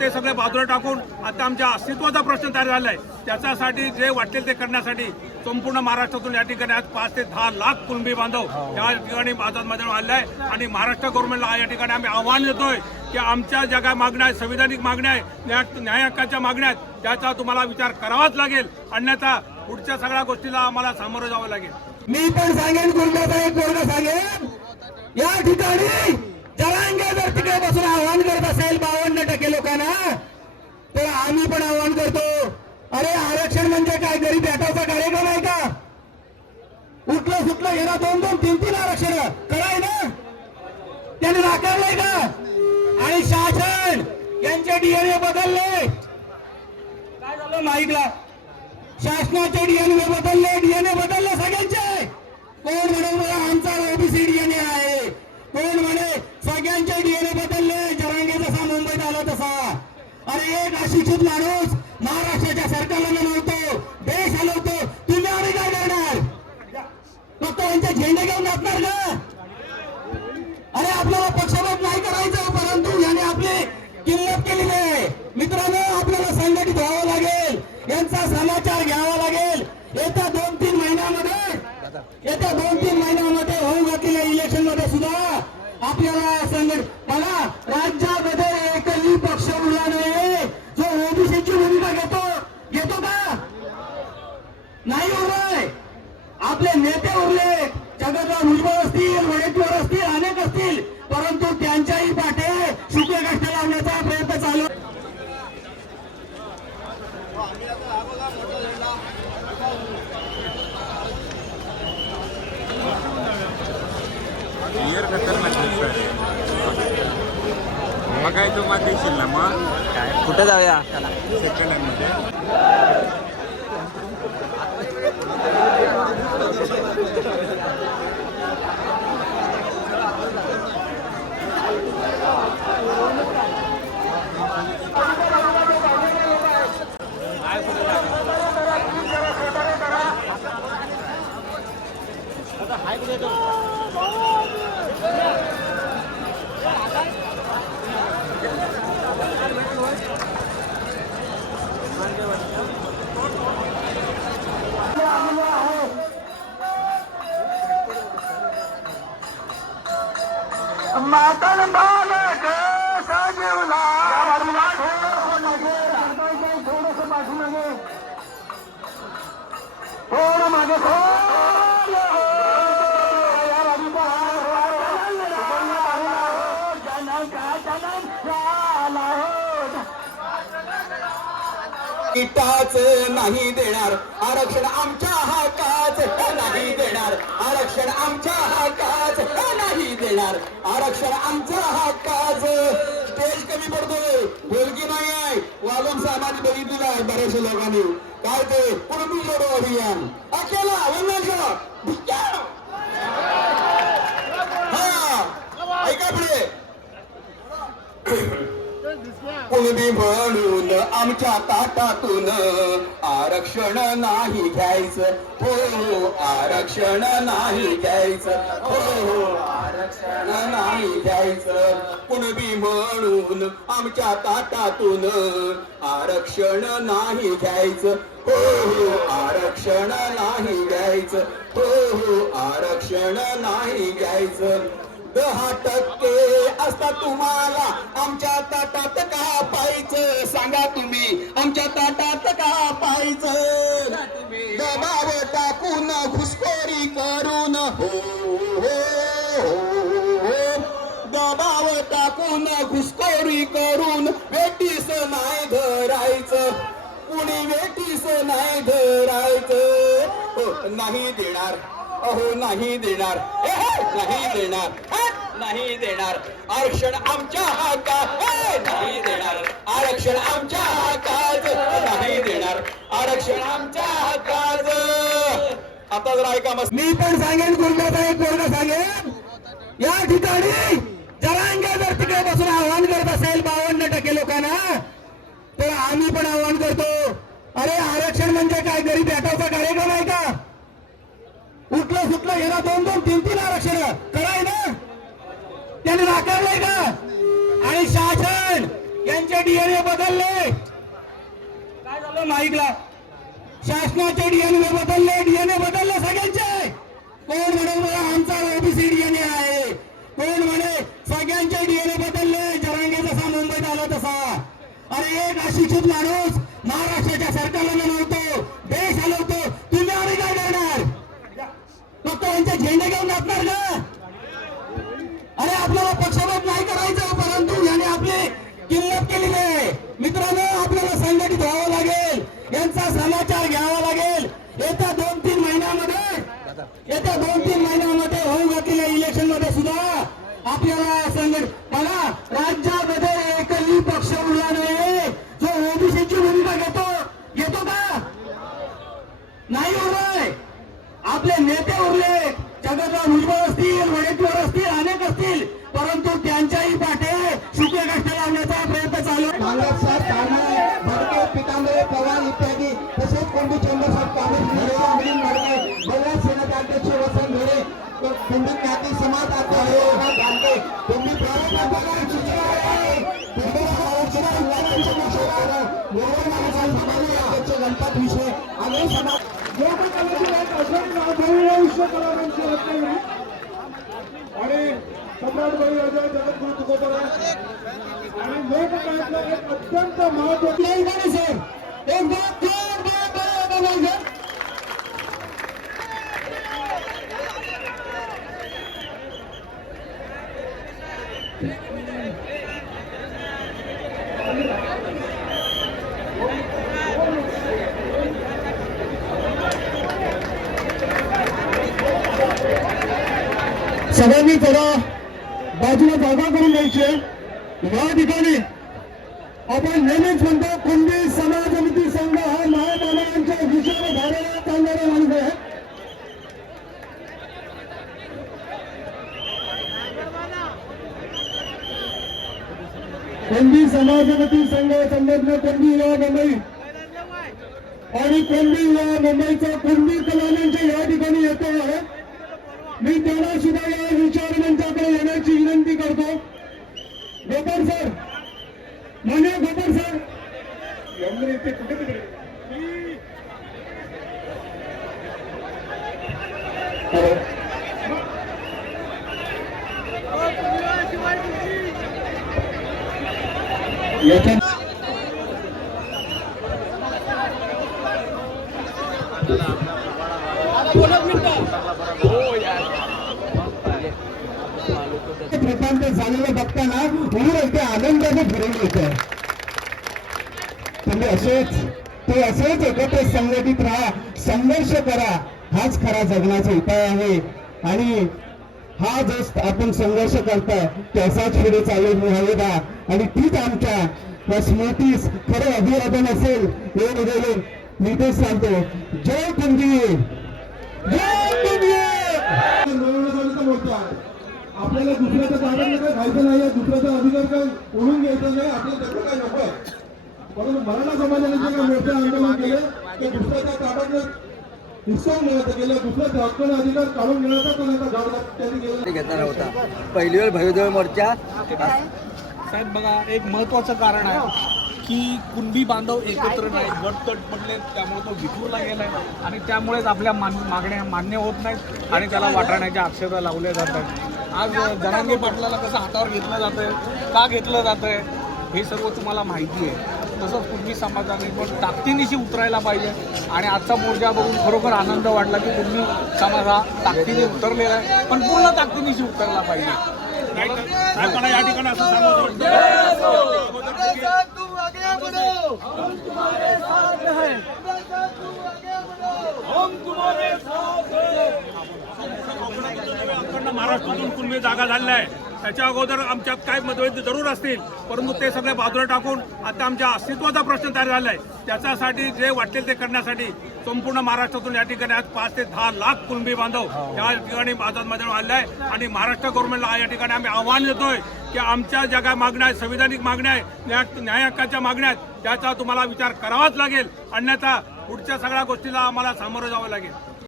ते सगळे बाजूला टाकून आता आमच्या अस्तित्वाचा प्रश्न तयार झाला आहे त्याच्यासाठी जे वाटेल ते करण्यासाठी संपूर्ण महाराष्ट्रातून या ठिकाणी आज पाच ते दहा लाख कुणबी बांधव या ठिकाणी आझाद मैदान आले आहे आणि महाराष्ट्र गव्हर्नमेंटला या ठिकाणी आम्ही आव्हान देतोय की आमच्या ज्या काय मागण्या आहेत संविधानिक मागण्या आहेत न्याय न्याय हक्काच्या मागण्या आहेत त्याचा तुम्हाला विचार करावाच लागेल. अन्यथा पुढच्या सगळ्या गोष्टीला आम्हाला सामोरं जावं लागेल. मी पण सांगेन गुरुदाचा सांगेन या ठिकाणी जरांगे जर तिकडे बसून आव्हान करत असेल बावन्न टक्के लोकांना तर आम्ही पण आव्हान करतो. अरे आरक्षण म्हणजे काय? गरीब भेटायचा कार्यक्रम आहे का? उठलं सुटलं हे ना दोन दोन तीन तीन आरक्षण. कराय ना? त्याने नाकारलंय का? आणि शासन यांचे डीएनए बदलले. काय झालं माईकला? शासनाचे डीएनए बदलले डीएनए बदलले सगळ्यांचे. कोण म्हणून आमचा ओबीसी डीएनए आहे कोण म्हणे सगळ्यांचे डीएनए बदलले जरांगे जसा मुंबईत आला तसा अरे एक अशिक्षित माणूस महाराष्ट्राच्या सरकारला नव्हतो देश हलवतो तुम्ही आम्ही काय करणार फक्त यांचे झेंडे घेऊन नाचणार का अरे आपल्याला पक्षपात नाही करायचं परंतु याने आपली किंमत केलेली आहे मित्रांनो आपल्याला संघटित व्हावं लागेल यांचा समाचार घ्यावा लागेल येत्या दोन तीन महिन्यामध्ये येत्या दोन तीन महिन्यामध्ये होऊ घातलेल्या इलेक्शनमध्ये सुद्धा आपल्याला संघट मला राज्यामध्ये एकही पक्ष उरला नाही जो ओबीसीची भूमिका घेतो घेतो का नाही उरलाय आपले नेते उरले. जगतराव भुजबळ असतील वडेट्टीवार असतील अनेक असतील परंतु त्यांच्याही पाठे शुक्ल कष्ट लावण्याचा प्रयत्न चालू. मग काय तू मत देशील ना मग? काय कुठे जाऊया? सेकंड हँडमध्ये. इटाच नाही देणार. आरक्षण आमच्या हाकाच नाही देणार. आरक्षण आमच्या आरक्षण आमचा आमच्या हाकाच स्टेज कमी पडतोय. ढोलकी नाही आहे. वालून साहेबांनी बघितलेलं आहे बऱ्याचशा लोकांनी. काय ते? कुणबी जोडो अभियान. अकेला हा. ऐका पुढे. कुणबी म्हणून आमच्या ताटातून आरक्षण नाही घ्यायचं. हो हो आरक्षण नाही घ्यायचं. हो नाही द्यायचं कुणबी म्हणून आमच्या ताटातून आरक्षण नाही घ्यायचं. हो हो आरक्षण नाही घ्यायचं. हो हो आरक्षण नाही घ्यायचं. दहा टक्के असता तुम्हाला आमच्या ताटात का पाहायचं सांगा तुम्ही. नाही धरायचं हो, नाही देणार. अहो नाही देणार. ए, हो, नाही देणार. नाही देणार. आरक्षण आमच्या हातात. नाही देणार. आरक्षण आमच्या हातात. नाही देणार. आरक्षण आमच्या हातात. आता जर ऐका मस्त. मी पण सांगेन गुरुदाचा साहेब बोर्ड सांगेन. या ठिकाणी जरांगे जर तिकडे बसून आव्हान करत असेल बावन्न टक्के लोकांना तर आम्ही पण आव्हान करतो. अरे आरक्षण म्हणजे काय? गरीब भेटायचा कार्यक्रम आहे का? उठलं सुटलं हे दोन दोन तीन तीन आरक्षण. कराय ना? त्याने नाकारलंय का? आणि शासन यांचे डीएनए बदलले. काय झालं माईकला? शासनाचे डीएनए बदलले डीएनए बदलले सगळ्यांचे. कोण म्हणे मला आमचा ओबीसी डीएनए आहे? कोण म्हणे सगळ्यांचे डीएनए बदलले जरांगे जसा मुंबईत आला तसा. अरे एक अशिक्षित माणूस మహారాష్ట్ర సర్కార్ आपले नेते उरले जगतराव भुजबळ असतील वडेट्टीवार असतील अनेक असतील परंतु त्यांच्याही पाठे सुके कष्ट लावण्याचा प्रयत्न चालू आहे. पितांबरे पवार इत्यादी तसेच कोंडी चेंबर साहेब काँग्रेस सेनेचे अध्यक्ष वसंत घोडे कोंडी समाज कोंडी गणपत विषय. आणि समाज सम्राट अजय जगद्गुरु तुकोबरा आणि लोककलेतलं एक अत्यंत महत्वाचं सर एक सगळ्यांनी थोडा बाजूला जागा करून द्यायची आहे. या ठिकाणी आपण नेहमीच म्हणतो कुंडी समाज समिती संघ हा महामानवांच्या विचारधारेला चालणारा माणूस आहे. कोंडी समाज संघ संघटना कोंडी या मुंबई? आणि कोंडी या मुंबईचा कोंडी कलाल्यांच्या या ठिकाणी येतो आहे. मी त्याला सुद्धा या विचार मंचाकडे येण्याची विनंती करतो. गोपाल सर मान्य गोपाल सर? ते कुठे तिकडे? याच्या असताना बघताना म्हणून आनंदाने भरून येत. तुम्ही असेच ते असेच एकत्र संघटित राहा संघर्ष करा. हाच खरा जगण्याचा उपाय आहे. आणि हा जो आपण संघर्ष करताय त्याचाच पुढे चालू राहिला आणि तीच आमच्या स्मृतीस खरं अभिवादन असेल. हे बोलून मी तेच सांगतो. जय कुंडी जय कुंडी आपल्याला दुसऱ्याच्या ताब्यात काय खायचं नाही दुसऱ्याचा अधिकार काय ओढून घ्यायचं नाही आपल्याला त्याचं काय नको आहे? परंतु मराठा समाजाने जे काही मोठे आंदोलन केले ते दुसऱ्याच्या ताब्यात हिसकावून घेण्याचं केलं दुसऱ्याचा हक्काने अधिकार काढून घेण्याचा पण आता गावाला त्यांनी केलं घेतला होता पहिली वेळ भैरवदेव मोर्चा. साहेब बघा एक महत्वाचं कारण आहे की कुणबी बांधव एकत्र नाही गटतट पडले त्यामुळे तो विखुरला गेलाय आणि त्यामुळेच आपल्या मान मागण्या मान्य होत नाहीत आणि त्याला वाटाण्याच्या अक्षरा लावल्या जात आहेत. आज जनांगे पाटलाला कसं हातावर घेतलं जातंय का घेतलं जातंय हे सर्व तुम्हाला माहिती आहे. तसंच कुणबी समाजाने पण ताकदीनिशी उतरायला पाहिजे. आणि आजचा मोर्चा बघून खरोखर आनंद वाटला की कुणबी समाज हा ताकदीने उतरलेला आहे पण पूर्ण ताकदीनिशी उतरला पाहिजे. या ठिकाणी असं सांगावं वाटतं. अखंड महाराष्ट्रातून कुणबी जागा झालेला आहे. त्याच्या अगोदर आमच्यात काय मतभेद जरूर असतील परंतु ते सगळे बाजूला टाकून आता आमच्या अस्तित्वाचा प्रश्न तयार झाला आहे त्याच्यासाठी जे वाटेल ते करण्यासाठी संपूर्ण महाराष्ट्रातून या ठिकाणी आज पाच ते दहा लाख कुणबी बांधव या ठिकाणी आझाद मैदान आले आहे आणि महाराष्ट्र गव्हर्नमेंटला या ठिकाणी आम्ही आव्हान देतोय की आमच्या ज्या काय मागण्या आहेत संविधानिक मागण्या आहेत न्याय न्याय हक्काच्या मागण्या आहेत त्याचा तुम्हाला विचार करावाच लागेल. अन्यथा पुढच्या सगळ्या गोष्टीला आम्हाला सामोरं जावं लागेल.